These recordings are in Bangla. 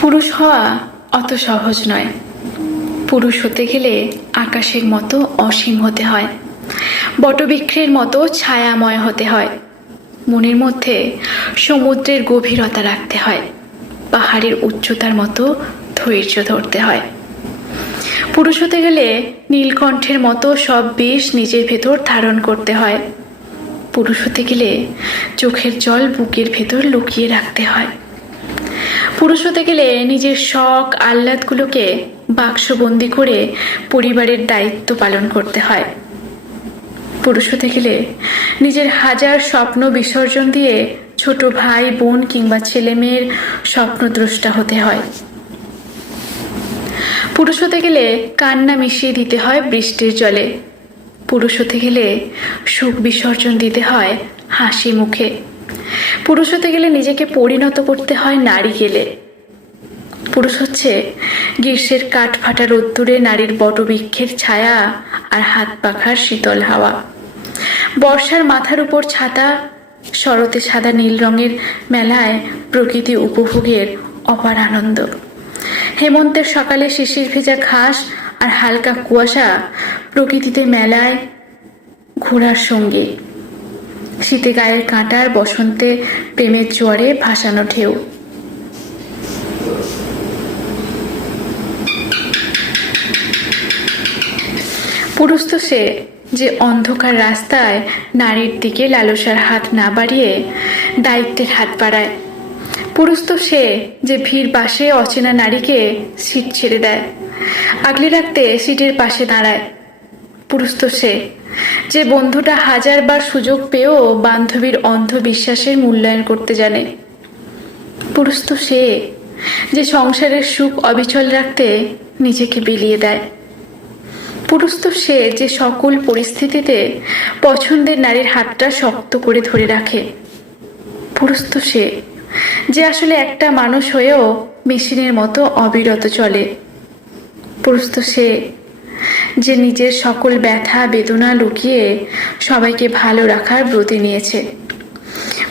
পুরুষ হওয়া অত সহজ নয়। পুরুষ হতে গেলে আকাশের মতো অসীম হতে হয়। বটবৃক্ষের মতো ছায়াময় হতে হয়। মনের মধ্যে সমুদ্রের গভীরতা রাখতে হয়। পাহাড়ের উচ্চতার মতো ধৈর্য ধরতে হয়। পুরুষ হতে গেলে নীলকণ্ঠের মতো সব বিষ নিজের ভেতর ধারণ করতে হয়। পুরুষ হতে গেলে চোখের জল বুকের ভেতর লুকিয়ে রাখতে হয়। পুরুষ হতে গেলে নিজের শখ, আহ্লাদগুলোকে বাক্সবন্দি করে পরিবারের দায়িত্ব পালন করতে হয়। পুরুষ হতে গেলে নিজের হাজার স্বপ্ন বিসর্জন দিয়ে ছোট ভাই, বোন কিংবা ছেলে মেয়ের স্বপ্নদ্রষ্টা হতে হয়। পুরুষ হতে গেলে কান্না মিশিয়ে দিতে হয় বৃষ্টির জলে। পুরুষ হতে গেলে সুখ বিসর্জন দিতে হয় হাসি মুখে। পুরুষ হতে গেলে নিজেকে পরিণত করতে হয় নারী গেলে। পুরুষ হচ্ছে গ্রীষ্মের কাঠ ফাটা রোদ্দুরে নারীর বটবৃক্ষের ছায়া আর হাত পাখার শীতল হাওয়া। বর্ষার মাথার উপর ছাতা, শরতে সাদা নীল রঙের মেলায় প্রকৃতি উপভোগের অপার আনন্দ। হেমন্তের সকালে শিশির ভেজা ঘাস আর হালকা কুয়াশা প্রকৃতিতে মেলায় ঘোরার সঙ্গী। শীতে গায়ের কাঁটার বসন্তে প্রেমের জোয়ারে ভাসানো ঢেউ। পুরুষ তো সে যে অন্ধকার রাস্তায় নারীর দিকে লালসার হাত না বাড়িয়ে দায়িত্বের হাত বাড়ায়। পুরুষ তো সে যে ভিড় বাসে অচেনা নারীকে সিট ছেড়ে দেয়। আগলে রাখতে সিটের পাশে দাঁড়ায়। পুরুষ তো সে। যে বন্ধুটা হাজারবার সুযোগ পেয়েও বান্ধবীর অন্ধবিশ্বাসের মূল্যায়ন করতে জানে। পুরুষ তো সে, যে সংসারের সুখ অবিচল রাখতে নিজেকে বিলিয়ে দেয়। পুরুষ তো সে, যে সকল পরিস্থিতিতে পছন্দের নারীর হাতটা শক্ত করে ধরে রাখে। পুরুষ তো সে, যে আসলে একটা মানুষ হয়েও মেশিনের মতো অবিরত চলে। পুরুষ তো সে যে নিজের সকল ব্যথা, বেদনা লুকিয়ে সবাইকে ভালো রাখার ব্রতি নিয়েছে।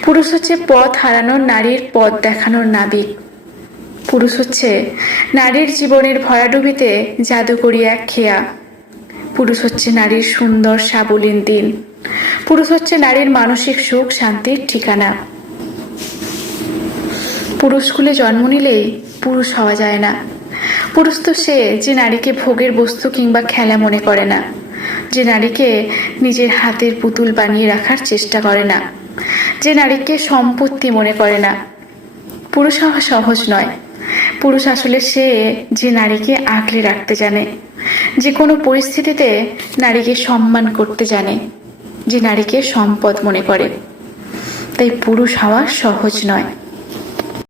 পুরুষ হচ্ছে পথ হারানোর নারীর পথ দেখানোর নাবিক। পুরুষ হচ্ছে নারীর জীবনের ভরাডুবিতে জাদুকরি এক খেয়া। পুরুষ হচ্ছে নারীর সুন্দর সাবলীন দিন। পুরুষ হচ্ছে নারীর মানসিক সুখ, শান্তির ঠিকানা। পুরুষ কুলে জন্ম নিলেই পুরুষ হওয়া যায় না। পুরুষ তো সে যে নারীকে ভোগের বস্তু কিংবা খেলা মনে করে না, যে নারীকে নিজের হাতের পুতুল বানিয়ে রাখার চেষ্টা করে না, যে নারীকে সম্পত্তি মনে করে না। পুরুষ হওয়া সহজ নয়। পুরুষ আসলে সে যে নারীকে আঁকড়ে রাখতে জানে, যে কোনো পরিস্থিতিতে নারীকে সম্মান করতে জানে, যে নারীকে সম্পদ মনে করে। তাই পুরুষ হওয়া সহজ নয়।